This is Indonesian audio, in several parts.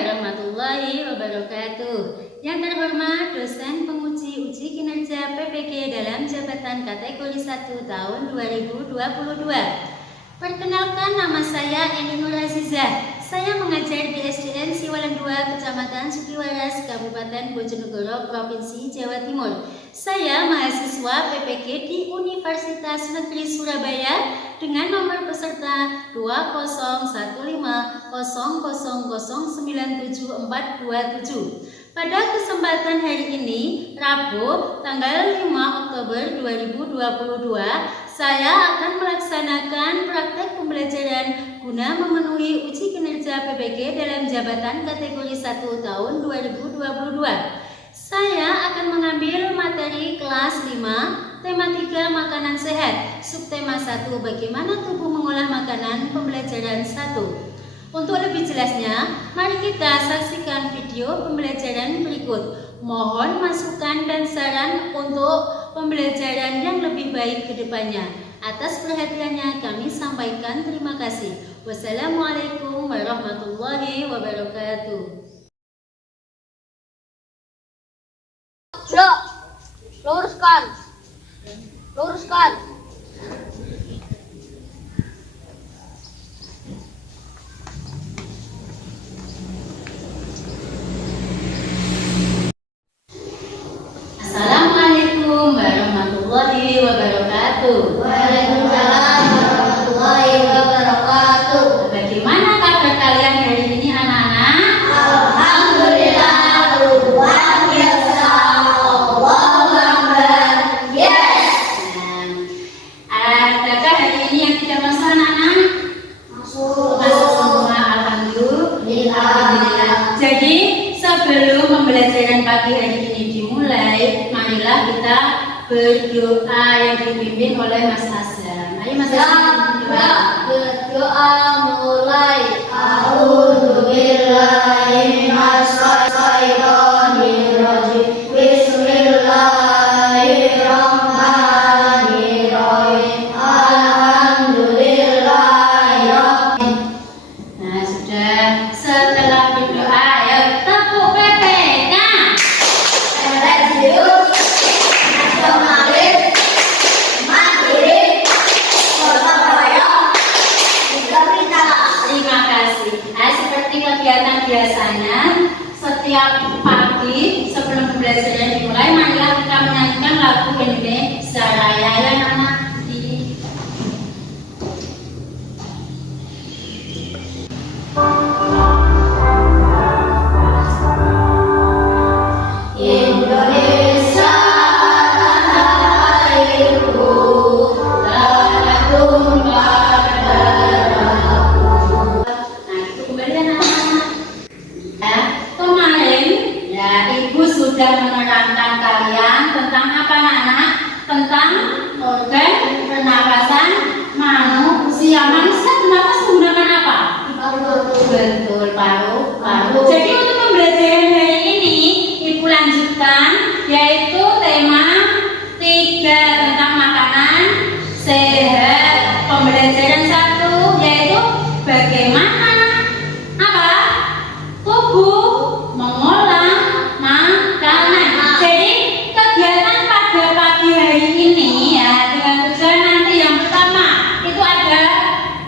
warahmatullahi wabarakatuh. Yang terhormat dosen penguji uji kinerja PPG dalam jabatan kategori 1 tahun 2022. Perkenalkan, nama saya Eni Nur Azizah. Saya mengajar di SDN Siwalan 2, Kecamatan Sukiwaras, Kabupaten Bojonegoro, Provinsi Jawa Timur. Saya mahasiswa PPG di Universitas Negeri Surabaya dengan nomor peserta 20150009747. Pada kesempatan hari ini, Rabu, tanggal 5 Oktober 2022, saya akan melaksanakan praktek pembelajaran guna memenuhi uji kinerja PPG dalam jabatan kategori 1 tahun 2022. Saya akan mengambil materi kelas 5, tema 3 makanan sehat, subtema 1 bagaimana tubuh mengolah makanan, pembelajaran 1. Untuk lebih jelasnya, mari kita saksikan video pembelajaran berikut. Mohon masukan dan saran untuk pembelajaran yang lebih baik ke depannya. Atas perhatiannya kami sampaikan terima kasih. Wassalamualaikum warahmatullahi wabarakatuh. Luruskan. Assalamualaikum warahmatullahi wabarakatuh. Waalaikumsalam warahmatullahi wabarakatuh. Bagaimana kabar kalian hari ini, anak-anak? Alhamdulillah, luar biasa. Allahu Akbar. Yes. Adakah hari ini yang tidak masuk, anak-anak? Masuk semua, alhamdulillah. Jadi sebelum pembelajaran pagi hari ini dimulai, marilah kita berdoa yang dipimpin oleh Mas Azam. Ayo Mas Azam, Berdoa mulai. A'udzubillahi minasyaitonirrajim. Bismillahirrahmanirrahim. Alhamdulillahirabbil. Nah, sudah. Setelah berdoa, ayo tepuk PPK. Religius, nasionalis, mandiri, gotong royong, integritas. Terima kasih. Nah, seperti kegiatan biasanya, setiap pagi sebelum pembelajaran dimulai, marilah kita menyanyikan lagu Indonesia Raya ya, anak-anak. Indonesia tanah airku, tanah tumpah darahku. Nah, itu kembali anak-anak. Ya, kemarin ya Ibu sudah menerangkan kalian tentang apa, anak-anak? Tentang organ pernapasan manusia. Manusia bernapas menggunakan apa? Betul, paru. Jadi untuk pembelajaran hari ini Ibu lanjutkan, yaitu tema 3 tentang makanan sehat. Pembelajaran 1 yaitu bagaimana apa? Tubuh mengolah makanan. Jadi kegiatan pada pagi hari ini ya dengan tujuan nanti yang pertama itu ada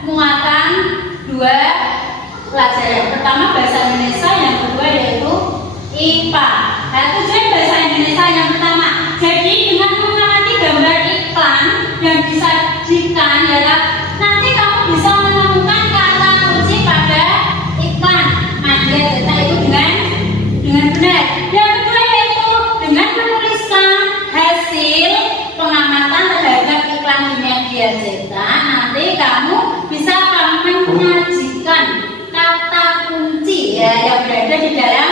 muatan 2 pelajaran. Pertama bahasa Indonesia, yang kedua yaitu IPA. Nah, tujuan bahasa Indonesia yang pertama. Jadi dengan mengamati gambar iklan yang disajikan ya, nanti kamu bisa menemukan kata kunci pada iklan. Nah, dia cetak itu dengan benar. Yang kedua yaitu dengan menuliskan hasil pengamatan terhadap iklan di media cetak. Nanti kamu bisa menyajikan kata kunci ya yang berada di dalam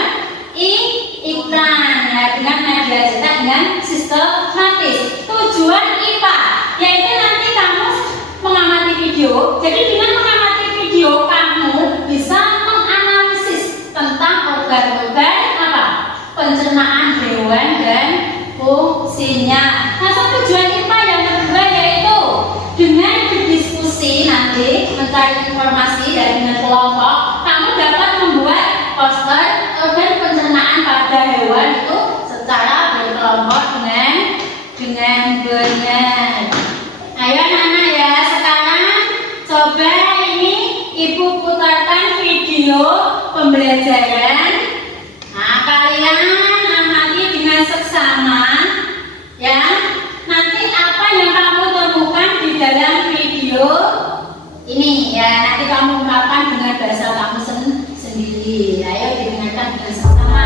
iklan ya, dengan media cetak dengan sistematis. Tujuan IPA yaitu nanti kamu mengamati video. Jadi dengan mengamati video kamu bisa menganalisis tentang organ-organ apa? Pencernaan hewan dan fungsinya. Nah, tujuan IPA yang kedua yaitu dengan berdiskusi nanti mencari informasi dari kelompok, kamu dapat membuat poster organ pencernaan pada hewan itu secara berkelompok dengan benar. Ayo anak-anak ya, sekarang coba ini ibu putarkan video pembelajaran. Nah, kalian amati dengan seksama ya. Nanti apa yang kamu temukan di dalam video ini ya, nanti kamu ungkapkan dengan bahasa kamu sendiri. Ayo didengarkan dengan seksama.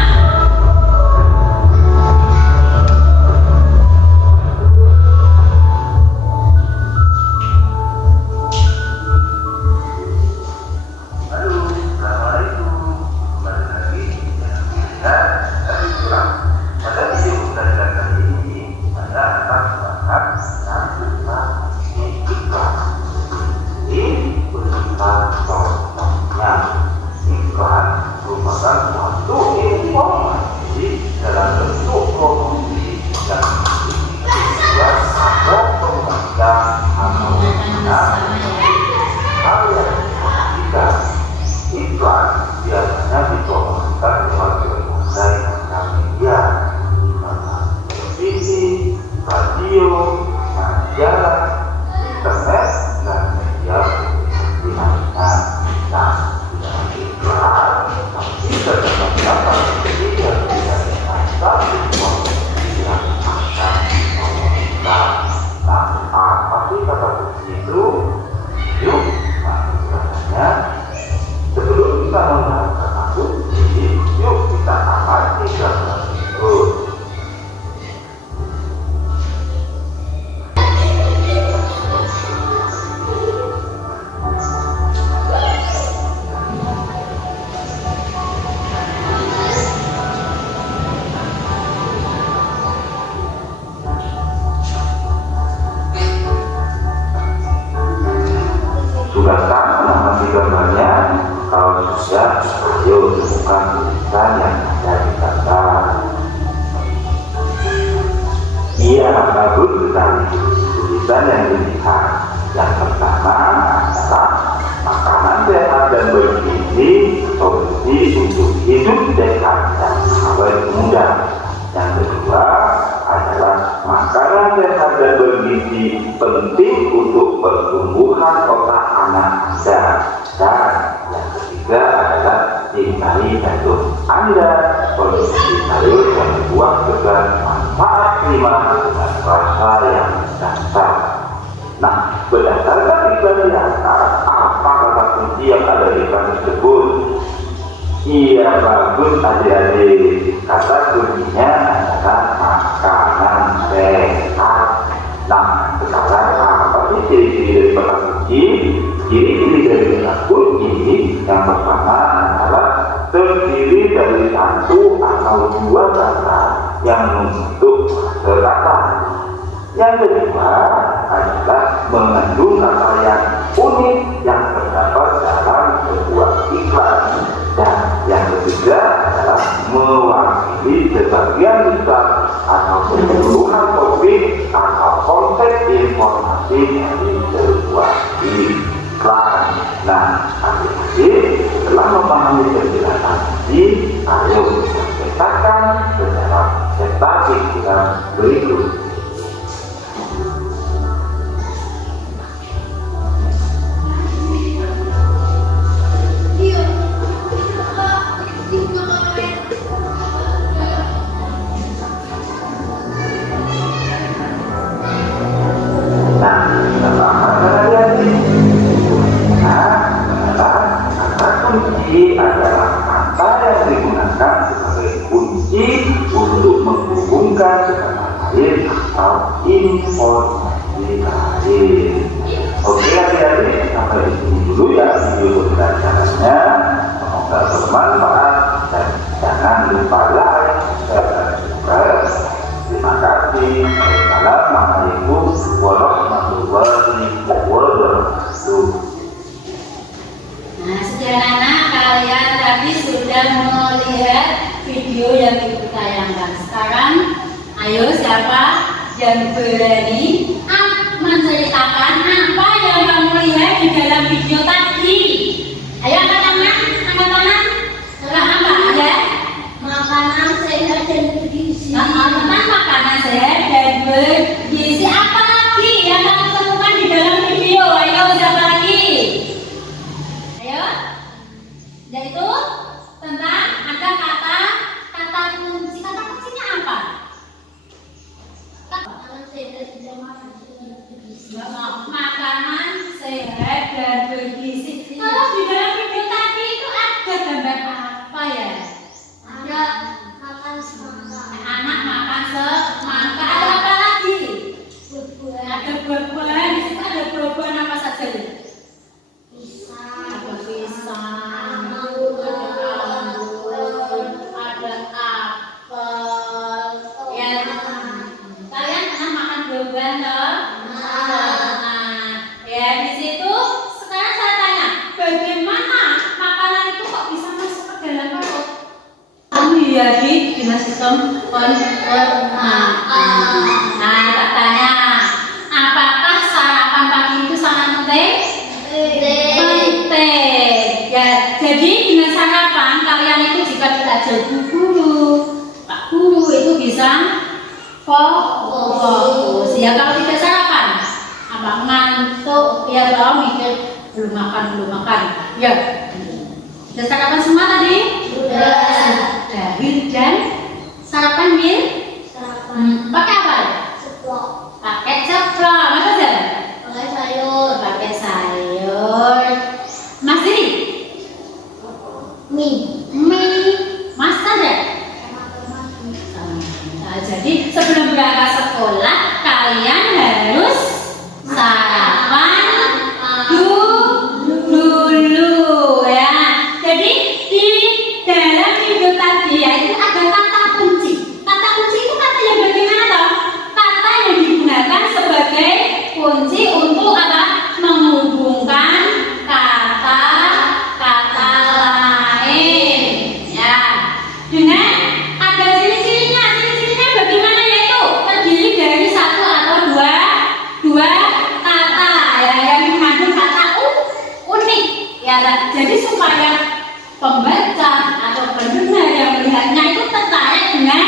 Ayo temukan tulisan yang ada di gambar. Iya, bagus sekali. Tulisan yang dilihat yang pertama adalah makanan sehat dan bergizi, solusi untuk hidup sehat dan awet muda. Yang kedua adalah makanan sehat dan bergizi penting untuk pertumbuhan otak anak Anda. Dan yang ketiga adalah hindari jantung Anda, konsumsi sayur dan buah segar manfaat prima dengan rasa yang dasar. Nah, berdasarkan iklan di atas, apa kata kunci yang ada di iklan tersebut? Iya, bagus adik-adik. Kata kuncinya adalah makanan sehat. Nah, sekarang apa sih ciri-ciri dari kata kunci? Ciri-ciri dari kata kunci yang pertama adalah terdiri dari satu atau dua kata yang membentuk kata. Yang kedua adalah mengandung kata yang unik yang terdapat dalam sebuah iklan. Dan yang ketiga adalah mewakili sebagian besar atau keseluruhan topik atau konsep informasi dari sebuah iklan. Nah, adik-adik setelah memahami penjelasan ini, ayo kita petakan secara cepat pikiran berikut. Adalah kata yang digunakan sebagai kunci untuk menghubungkan kata lain atau informasi lain. Oke adik-adik, sampai di sini dulu ya video pembelajarannya. Semoga bermanfaat dan jangan lupa like, share, dan subscribe. Terima kasih. Assalamualaikum warahmatullahi wabarakatuh. Nah, sekian anak, kalian tadi sudah melihat video yang ibu tayangkan. Sekarang, ayo siapa yang berani menceritakan apa yang kamu lihat di dalam video tadi? Ayo angkat tangan, angkat tangan. Sekarang apa? tentang ada kata kunci. Kata kuncinya apa? Makanan sehat dan bergizi. Kalau di dalam video tadi itu ada gambar apa ya? Ada makan semangka. Anak makan semangka. Ada apa lagi? Ada buah-buahan. Di situ ada buah-buahan apa saja? Pisang. Ada pisang, Anggur. ada anggur, ada apel. Ya, kalian pernah makan buah-buahan toh? Nah, ya di situ sekarang saya tanya, bagaimana makanan itu kok bisa masuk ke dalam perut? Iya di dengan sistem pencernaan. Nah, tak tanya, apakah sarapan pagi itu sangat penting? Penting. Ya, jadi dengan sarapan kalian itu jika belajar Bu Guru, Pak Guru itu bisa fokus. Ya kalau tidak sarapan, apa ngantuk? Ya kalau mikir belum makan. Ya, sudah sarapan semua tadi? Sudah. Dari dan sarapan Mil? Pakai apa? Ceplok. Pakai ceplok. Mas aja? Pakai sayur. Pakai sayur. Mas ini? Mie. Mas aja? Nah, jadi sebelum berangkat sekolah kalian harus sarapan dulu ya. Jadi di dalam video tadi ya itu ada kata kunci. Kata kunci itu kata yang bagaimana toh? Kata yang digunakan sebagai kunci untuk apa? Menghubungkan kata-kata lain ya. Dengan ada ciri-cirinya. Ciri-cirinya bagaimana yaitu terdiri dari satu atau dua kata ya yang mengandung kata unik ya. Jadi supaya pembaca atau pendengar yang melihatnya itu tertarik dengan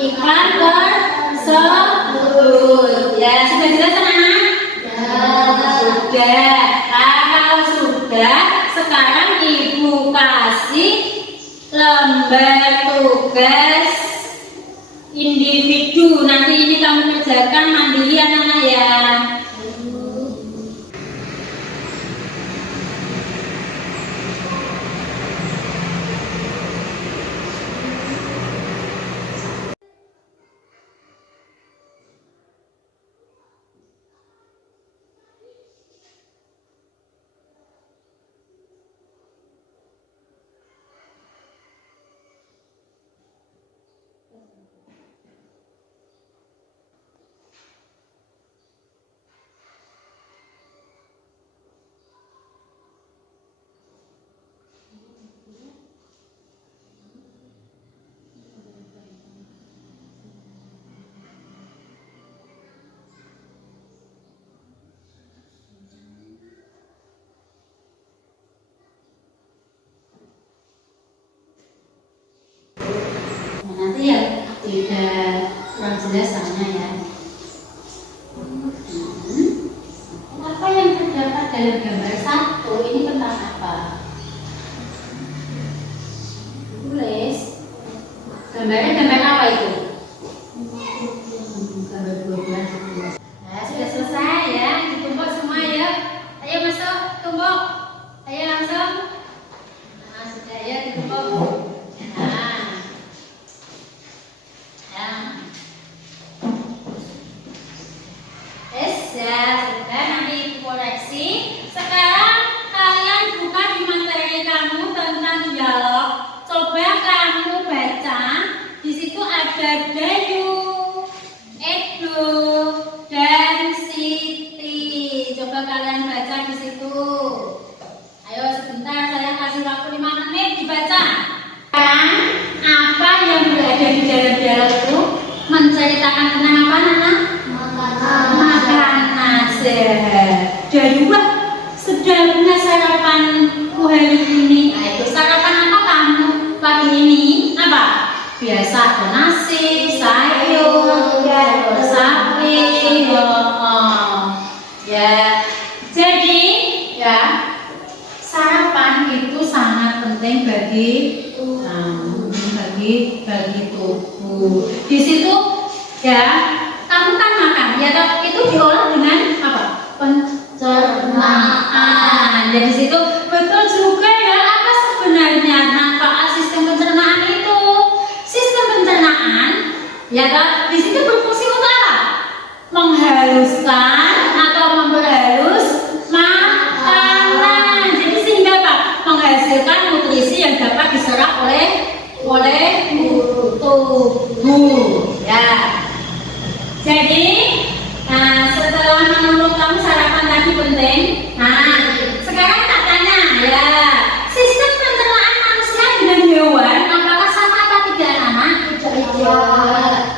iklan tersebut. Ya, sudah jelas anak-anak? Sudah. Nah, kalau sudah, sekarang Ibu kasih lembar tugas individu. Nanti ini kamu kerjakan mandiri anak-anak ya. Nah, nanti ya tidak kurang jelas tanya ya. Apa yang terdapat dalam gambar satu ini tentang apa? Tulis. Gambarnya gambar apa itu? Gambar buah-buahan. Nah, sudah selesai ya. Ditumpuk semua ya. Ayo masuk, tumpuk. Ayo langsung. Nah, sudah ya ditumpuk. Sudah nanti koreksi. Sekarang kalian buka di materi kamu tentang dialog. Coba kamu baca. Di situ ada Dayu, Edo, dan Siti. Coba kalian baca di situ. Ayo sebentar, saya kasih waktu 5 menit dibaca. Sekarang apa yang berada di dalam dialog itu menceritakan tentang apa, Nana? Makanan sehat. Dayulah sedapnya sarapanku hari ini. Nah, itu sarapan apa kamu pagi ini? Apa? Biasa ada nasi, sayur, sapi. Ya. Jadi ya sarapan itu sangat penting bagi bagi tubuh. Di situ ya, kamu kan makan, ya toh, itu diolah dengan apa? Pencernaan. Jadi situ betul juga ya, apa sebenarnya manfaat sistem pencernaan itu? Sistem pencernaan, ya toh, di situ berfungsi untuk apa? Menghaluskan atau memperhalus makanan. Jadi sehingga apa? Menghasilkan nutrisi yang dapat diserap oleh tubuh. Ya. Jadi, setelah menurut kamu sarapan tadi penting. Sekarang tak tanya ya, sistem pencernaan manusia dengan hewan apakah sama apa tidak, anak?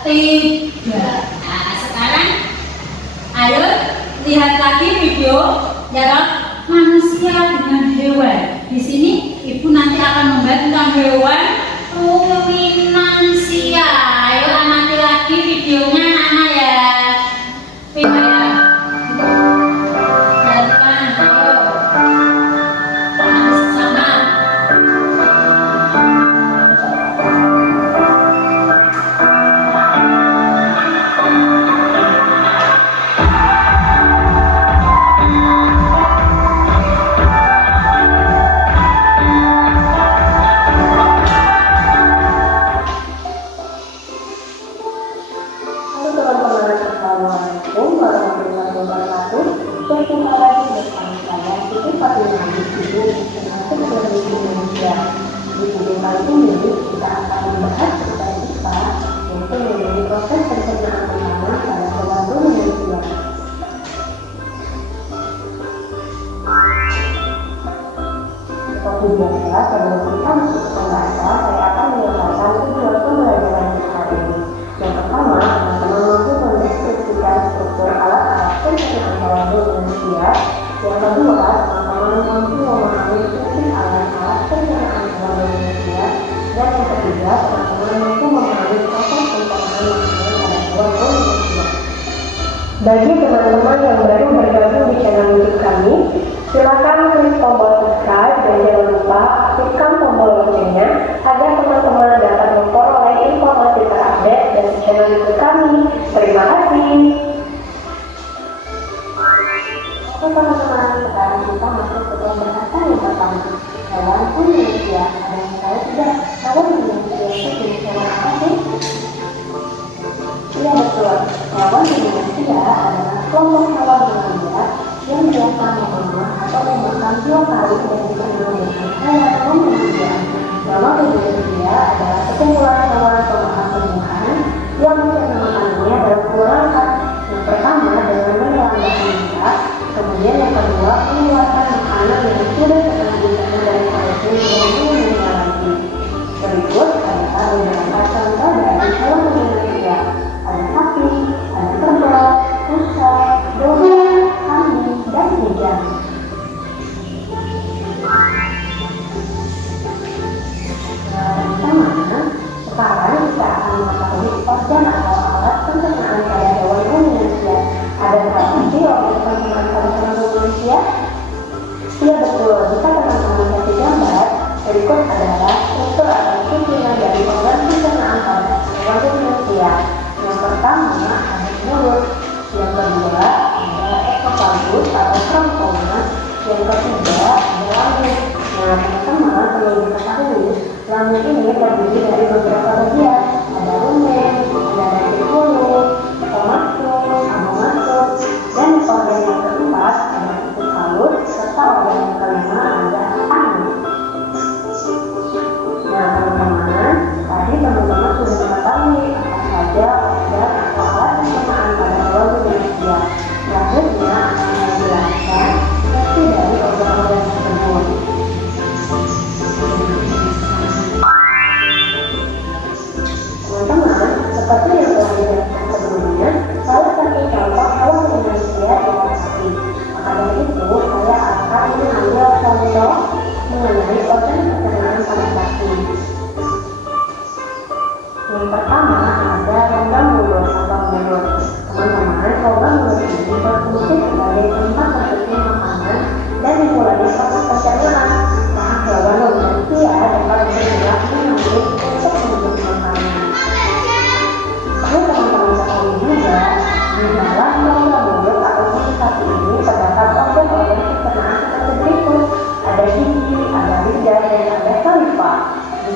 Tidak. Sekarang ayo lihat lagi video ya, manusia dengan hewan. Di sini ibu nanti akan membahas tentang hewan ruminansia. Ayo amati lagi videonya anak ya. Pindah ya. Dari kanan, ayo. Sama. Assalamualaikum warahmatullahi wabarakatuh. Berjumpa lagi bersama saya Siti Fatimah di video Sistematik dari Indonesia. Di video kali ini kita akan membahas tentang IPA, yaitu mengenai proses pencernaan makanan pada hewan ruminansia. Seperti biasa, sebelum kita masuk ke pembahasan, saya akan menyampaikan tujuan pembelajaran hari ini. Yang pertama, teman-teman mampu mendeskripsikan struktur alat-alat pencernaan hewan ruminansia. Yang kedua, teman-teman mampu memahami fungsi alat-alat pencernaan hewan ruminansia. Dan yang ketiga, teman-teman mampu memahami proses pencernaan makanan pada hewan ruminansia. Bagi teman-teman yang baru bergabung di channel YouTube kami, silakan klik tombol subscribe dan jangan lupa aktifkan tombol loncengnya agar teman-teman dapat memperoleh informasi terupdate dari channel YouTube kami. Terima kasih. Oke teman-teman, sekarang kita masuk ke pembahasan yang pertama, hewan ruminansia. Dan saya sudah hewan ruminansia itu jenis hewan apa sih? Iya betul, hewan ruminansia adalah kelompok hewan remaja yang biasa membunuh atau memakan dua kali dan dikenal dengan hewan ruminansia. Hewan ruminansia adalah sekumpulan hewan pemakan tumbuhan yang mencerna makanannya dalam dua langkah. Yang pertama dengan menelan bahan mentah, kemudian yang kedua mengeluarkan makanan yang sudah pernah dicerna dari protein dan minumnya lagi. Berikut adalah beberapa contoh dari hewan ruminansia. Ada sapi, ada kerbau, rusa, domba, kambing, dan ikan. Sekarang kita akan mengetahui organ atau alat pencernaan pada hewan ruminansia. Ada berapa sih organ pencernaan pada hewan ruminansia? Iya betul, jika teman-teman lihat di gambar, berikut adalah struktur atau fungsinya dari organ pencernaan pada hewan ruminansia. Yang pertama ada mulut, yang kedua ada esofagus atau kerongkongan, yang ketiga ada lambung. Nah teman-teman perlu diketahui, lambung ini terdiri dari beberapa bagian. Ada rumen, ada daging mulut, stomatum, abomasum, dan organ yang keempat ada titik halus, serta organ yang kelima ada anus. Nah teman-teman, tadi teman-teman sudah mengetahui apa saja organ atau alat pencernaan pada hewan ruminansia. Selanjutnya akan menjelaskan fungsi dari organ-organ tersebut.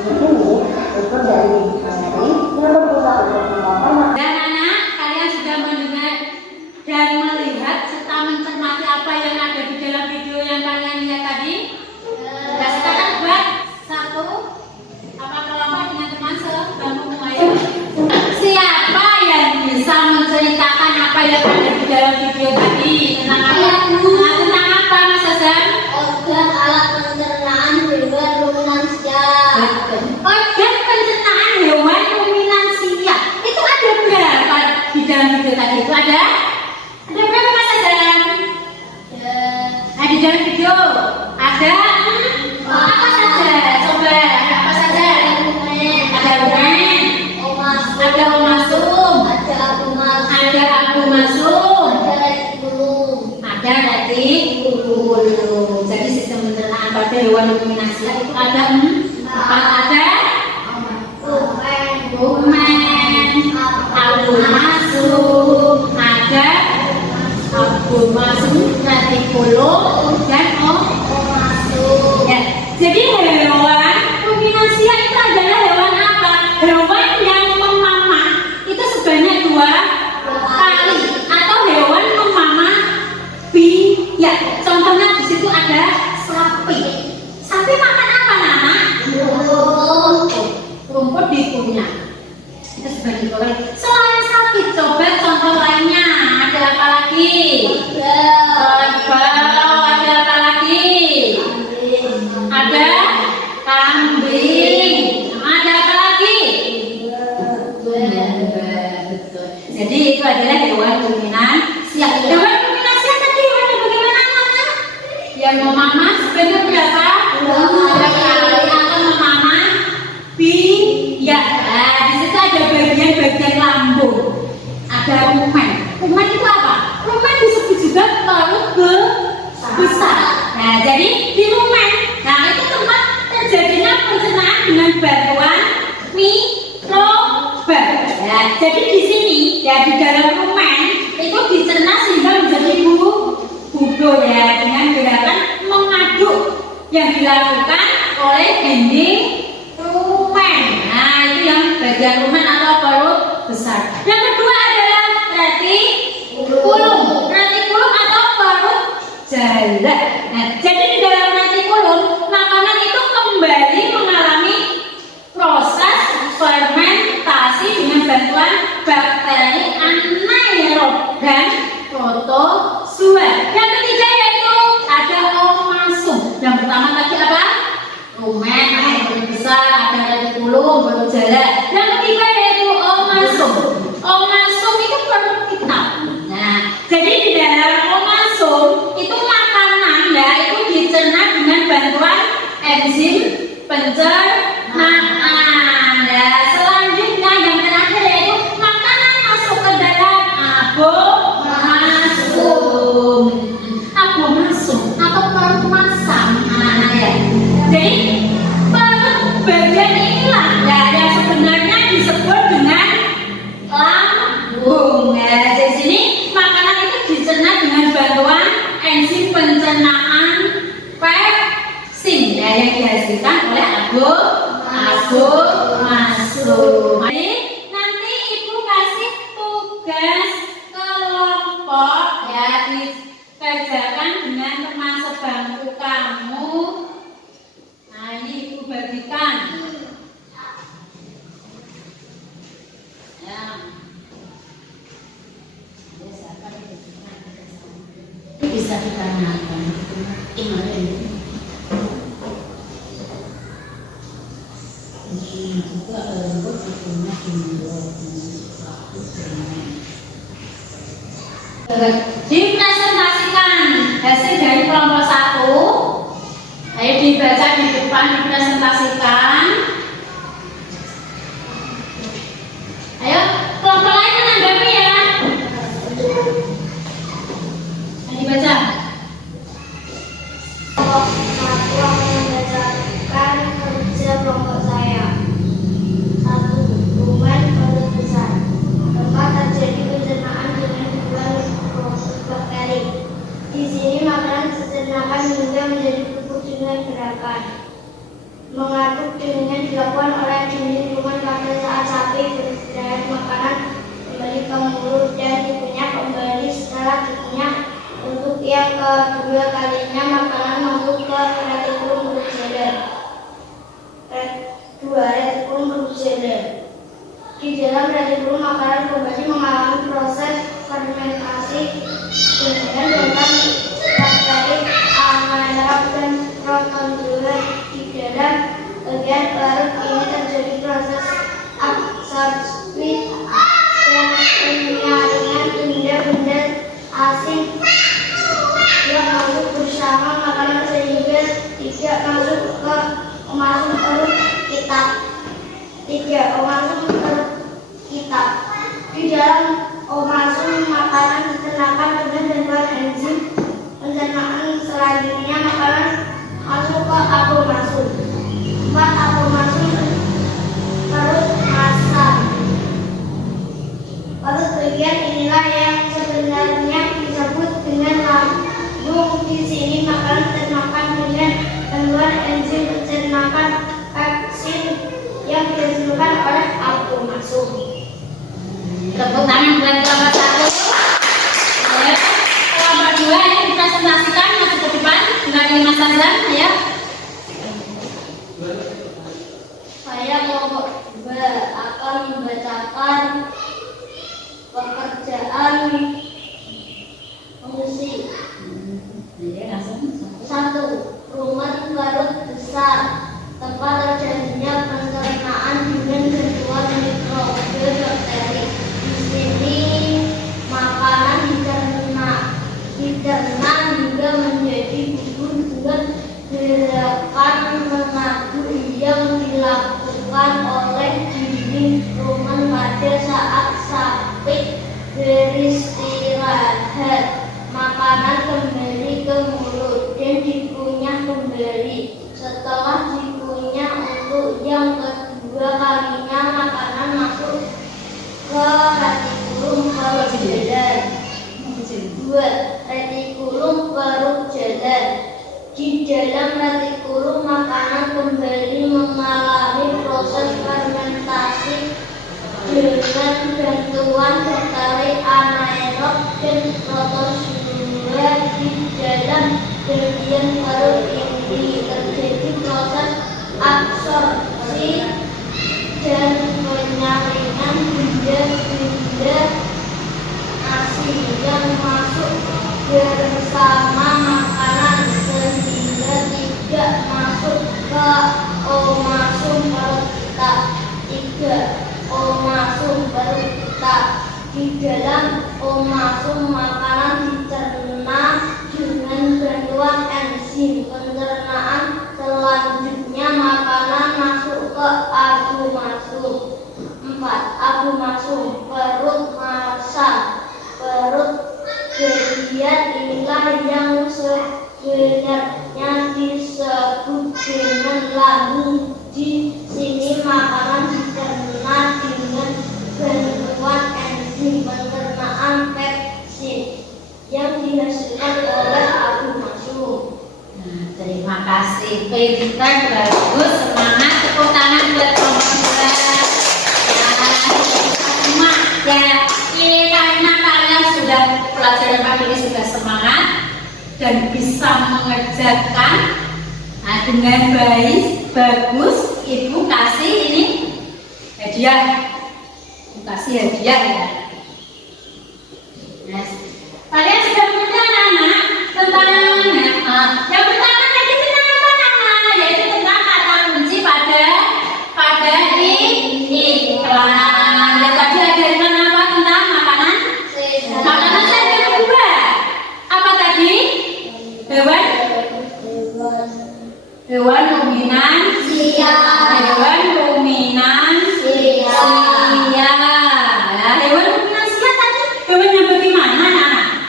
di sini unsur dari dictionary yang berguna untuk mengungkapkan makna. Dan anak, kalian sudah mendengar dan melihat serta mencermati apa yang ada di dalam video yang kalian lihat tadi? Nah, sekarang buat satu apa kelompok dengan teman sebangku ayo. Siapa yang bisa menceritakan apa yang ada di dalam video tadi? Tentang apa? Nah, tentang apa Mas Hasan? Organ alat pencernaan hewan ruminansia. Organ pencernaan hewan ruminansia. Itu ada berapa di dalam video tadi? Itu ada? Ada berapa Mas Hasan? Nah, di dalam video ada apa saja? Coba, ada apa saja? Ada rumen, ada omasum, ada abu masum, ada retikulum. Jadi sistem pencernaan pada hewan ruminansia itu ada empat. Ada rumen, abu masum, ada abu masum, retikulum, dan ya. Jadi hewan ruminansia itu adalah hewan apa? Hewan yang memamah itu sebanyak 2 kali atau hewan memamah ya. Contohnya di situ ada sapi. Sapi makan apa Nana? Rumput di tubuhnya. Itu sebanyak 2 kali. Selain sapi, coba contoh lainnya. Ada apa lagi? Kerbau. Ada apa lagi? Ada kambing. Ada apa lagi? Betul. Jadi itu adalah hewan ruminansia. Hewan ruminansia tadi hewan bagaimana namanya? Yang memamah sebanyak berapa? 2 kali atau memamah ya. Nah, di situ ada bagian-bagian lambung. Ada rumen. Rumen itu apa? Rumen disebut juga perut besar. Nah, jadi di rumen, nah itu tempat terjadinya pencernaan dengan bantuan mikroba. Ya, jadi di sini ya di dalam rumen itu dicerna sehingga menjadi bubur ya dengan gerakan mengaduk yang dilakukan oleh dinding rumen. Nah, itu yang bagian rumen atau perut besar. Yang kedua adalah retikulum. Retikulum atau perut jala. Nah, jadi di dalam retikulum makanan itu kembali mengalami proses fermentasi dengan bantuan bakteri anaerob dan protozoa. Yang ketiga yaitu ada omasum. Yang pertama tadi apa? Rumen, perut besar, ada retikulum, perut jala. Yang ketiga yaitu omasum. Omasum itu perut hitam. Nah, jadi di dalam omasum itu makanan ya itu dicerna dengan bantuan enzim pencernaan. Ya, selanjutnya yang terakhir yaitu makanan masuk ke dalam abomasum. Abomasum atau perut masam anak-anak ya. Jadi perut bagian inilah ya yang sebenarnya disebut dengan lambung. Ya, di sini makanan itu dicerna dengan bantuan enzim pencernaan pepsin ya, yang dihasilkan oleh abomasum. Jadi nanti ibu kasih tugas kelompok ya dikerjakan dengan teman sebangku kamu. Nah, ini ibu bagikan. Ya. Bisa ditanyakan ini juga lembut hukumnya dipresentasikan hasil dari kelompok 1. Ayo dibaca di depan, dipresentasikan. Ayo kelompok lain menanggapi ya. Ayo dibaca. Kelompok 1 membacakan kerja kelompok saya. 1. Rumen perut besar. Tempat terjadi pencernaan dengan ribuan bakteri. Di sini makanan dicernakan hingga menjadi bubuk dengan gerakan mengaduk jelen. Di dalam retikulum makanan kembali mengalami proses fermentasi dengan bakteri anaerob dan protozoa. Di dalam bagian larut ini terjadi proses absorpsi dan penyaringan benda-benda asing yang masuk bersama makanan sehingga tidak masuk ke omasum perut kita. Omasum perut kita. Di dalam omasum makanan dicernakan dengan bantuan enzim pencernaan. Selanjutnya makanan masuk ke apomasum. 4. Apomasum perut asam. Perut bagian inilah yang sebenarnya disebut dengan lambung. Di sini makanan dicernakan dengan bantuan enzim pencernaan pepsin yang dihasilkan oleh apomasum. Tepuk tangan buat kelompok 1. Kelompok 2 yang dipresentasikan masuk ke depan dengan Mas Azan, ya. Saya kelompok 2 akan membacakan pekerjaan fungsi. 1. Rumah parut besar, tempat terjadinya pencernaan dengan bantuan mikroba bakteri. Di sini makanan dicerna hingga menjadi bubur dengan gerakan mengaku yang dilakukan oleh dinding rumen pada saat sapi beristirahat. Makanan kembali ke mulut dan dikunyah kembali. Setelah dikunyah untuk yang kedua kalinya, makanan masuk ke retikulum perut jalan. 2. Retikulum perut jalan. Di dalam retikulum makanan kembali mengalami proses fermentasi dengan bantuan bakteri anaerob dan protozoa. Di dalam bagian perut ini terjadi proses absorpsi dan penyaringan benda-benda asing yang masuk bersama makanan sehingga tidak masuk ke omasum perut kita. 3. Omasum perut kita. Di dalam omasum makanan dicerna dengan bantuan enzim pencernaan. Selanjutnya makanan masuk ke apomasum. 4. Apomasum perut masam. Perut bagian inilah yang sebenarnya disebut dengan lambung. Di sini makanan dicerna dengan bantuan enzim pencernaan pepsin yang dihasilkan oleh apomasum. Terima kasih, pintar, bagus, semangat, tepuk tangan buat kelompok 2. Semua ya, ini karena kalian sudah pelajaran kali ini sudah semangat dan bisa mengerjakan dengan baik, bagus. Ibu kasih ini hadiah, kasih hadiah ya. Yes. Kalian sudah mengerti anak-anak tentang yang pertama tadi tentang apa anak-anak, yaitu tentang kata kunci pada iklan. Dan tadi ada iklan apa tentang makanan? Makanan saya yang kedua apa tadi? Hewan ruminansia. Hewan ruminansia. Ya, hewan ruminansia tadi hewan yang bagaimana anak?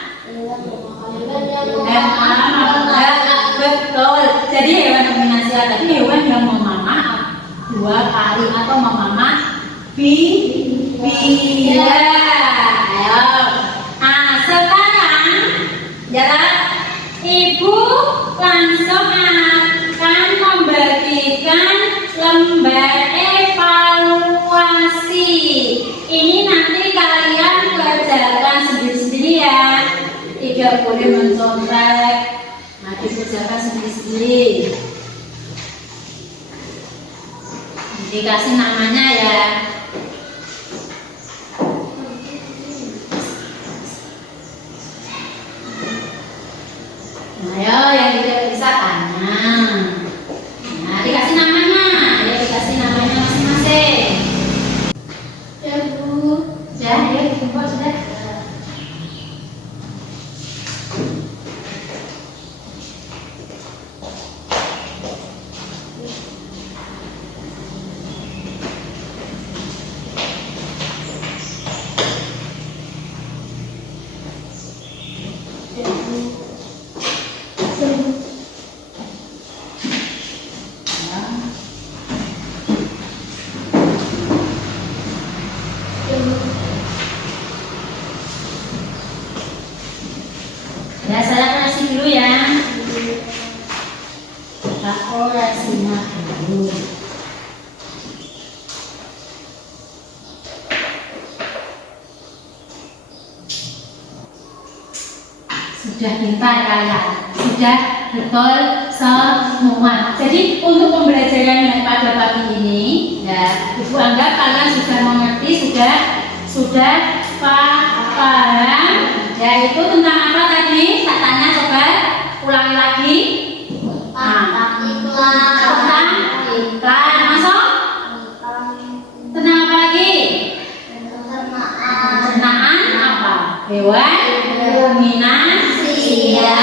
Betul. Jadi hewan ruminansia tadi hewan yang memamah 2 kali atau memamah biaya. Ayo. Nah, sekarang jalan Ibu langsung akan membagikan lembar evaluasi. Ini nanti kalian kerjakan sendiri-sendiri ya. Tidak boleh mencontek. Nah, dikerjakan sendiri-sendiri. dikasih namanya ya. Ayo yang tidak bisa tanya. Nah, dikasih namanya. Ayo dikasih namanya masing-masing. Ya Bu. Sudah, ya dikumpul sudah. Ya, saya kasih dulu ya. Aku kasihnya dulu. Sudah pintar kalian, sudah betul semua. Jadi untuk pembelajaran yang pada pagi ini, ya Ibu anggap kalian sudah mengerti, sudah paham. Yaitu tentang apa tadi? Tak tanya coba, ulangi lagi. Tentang Tentang iklan, masuk? Tentang apa lagi? Pencernaan apa? Hewan? Ruminasi. Ya.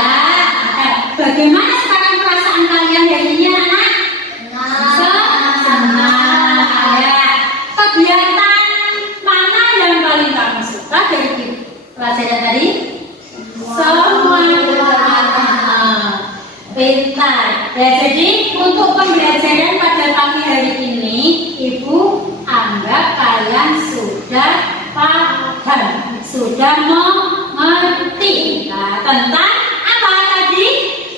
Bagaimana sekarang perasaan kalian hari ini anak? Senang. Ya. Kegiatan mana yang paling kamu suka dari pelajaran tadi? Semua. Pintar. Ya, jadi untuk pembelajaran pada pagi hari ini, Ibu anggap kalian sudah paham, sudah mengerti tentang apa tadi?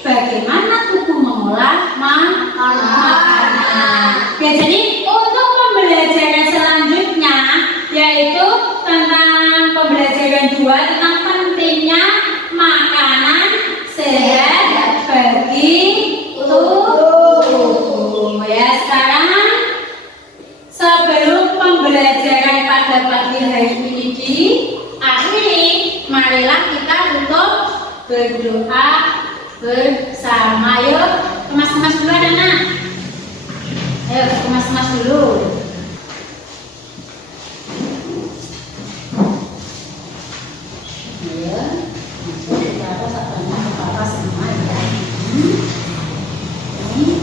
Bagaimana tubuh mengolah makanan. Ya, jadi untuk pembelajaran selanjutnya yaitu tentang pembelajaran 2 tentang pentingnya makanan sehat bagi tubuh. Ya, sekarang sebelum pembelajaran pada pagi hari ini diakhiri, marilah kita untuk berdoa bersama. Yuk, kemas-kemas dulu anak. Ayo, kemas-kemas dulu. Ya, kita harus tanya ke papa semua ya. Ini.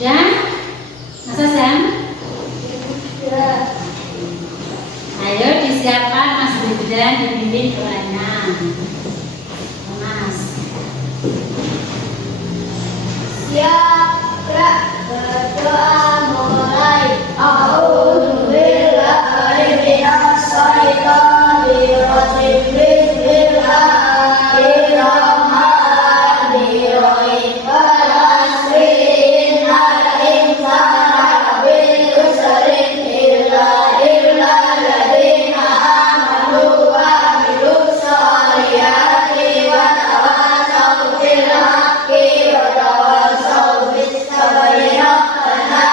Sudah? Masa Sam? Ayo disiapkan Mas Bidran dibimbing doanya. Mas. Siap, gerak, berdoa mulai. A'udzubillahi minasyaitonir rajim. Bismillahirrahmanirrahim. Wal 'asri innal insana lafi khusrin illa alladzina amanu wa 'amilus sholihati wa tawasaw bil haqqi wa tawasaw bis sabri. Rabbana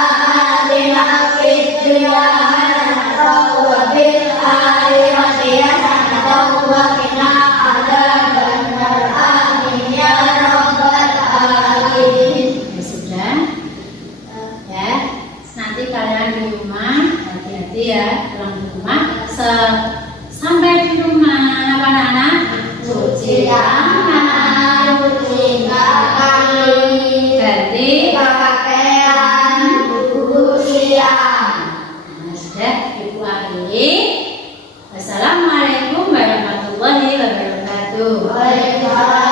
atina fid dunya hasanatan wa fil akhirati hasanatan wa qina adzabannar. Amin ya rabbal alamin. Ya sudah. Ya, nanti kalian di rumah hati-hati ya pulang ke rumah. Sampai di rumah apa anak? Cuci tangan, Cuci kaki, ganti pakaian, duduk siang. Nah, sudah Ibu akhiri. Wassalamualaikum warahmatullahi wabarakatuh. Waalaikumsalam.